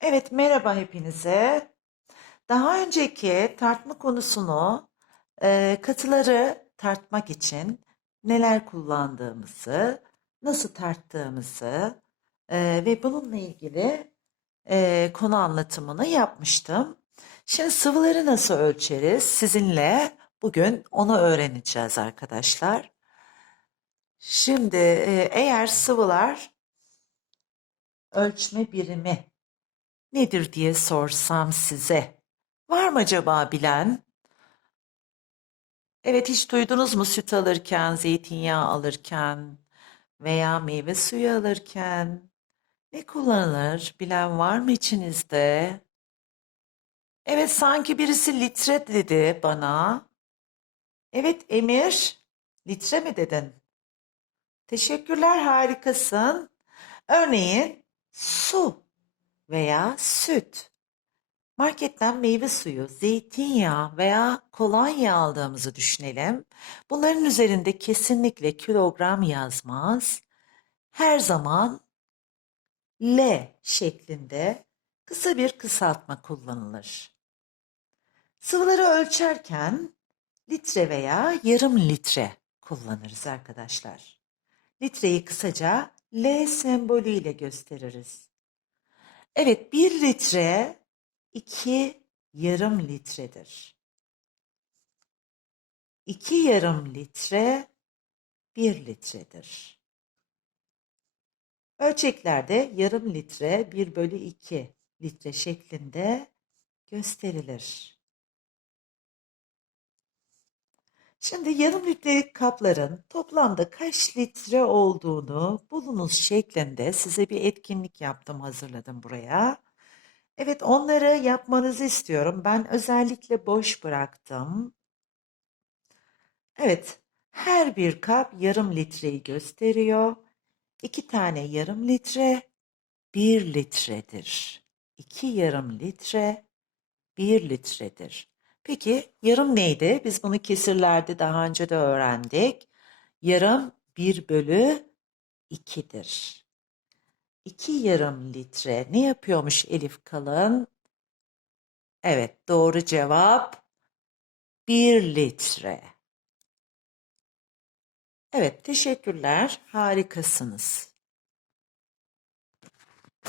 Evet, merhaba hepinize. Daha önceki tartma konusunu e, katıları tartmak için neler kullandığımızı, nasıl tarttığımızı e, ve bununla ilgili e, konu anlatımını yapmıştım. Şimdi sıvıları nasıl ölçeriz? Sizinle bugün onu öğreneceğiz arkadaşlar. Şimdi e, eğer sıvılar ölçme birimi nedir diye sorsam size. Var mı acaba bilen? Evet hiç duydunuz mu süt alırken, zeytinyağı alırken veya meyve suyu alırken ne kullanılır? Bilen var mı içinizde? Evet sanki birisi litre dedi bana. Evet Emir, litre mi dedin? Teşekkürler harikasın. Örneğin su veya süt. Marketten meyve suyu, zeytinyağı veya kolonya aldığımızı düşünelim. Bunların üzerinde kesinlikle kilogram yazmaz. Her zaman L şeklinde kısa bir kısaltma kullanılır. Sıvıları ölçerken litre veya yarım litre kullanırız arkadaşlar. Litreyi kısaca L sembolüyle gösteririz. Evet, bir litre iki yarım litredir. İki yarım litre bir litredir. Ölçeklerde yarım litre bir bölü iki litre şeklinde gösterilir. Şimdi yarım litrelik kapların toplamda kaç litre olduğunu bulunuz şeklinde size bir etkinlik yaptım, hazırladım buraya. Evet, onları yapmanızı istiyorum. Ben özellikle boş bıraktım. Evet, her bir kap yarım litreyi gösteriyor. İki tane yarım litre bir litredir. İki yarım litre bir litredir. Peki yarım neydi? Biz bunu kesirlerde daha önce de öğrendik. Yarım bir bölü ikidir. İki yarım litre ne yapıyormuş Elif Kalın? Evet doğru cevap bir litre. Evet teşekkürler harikasınız.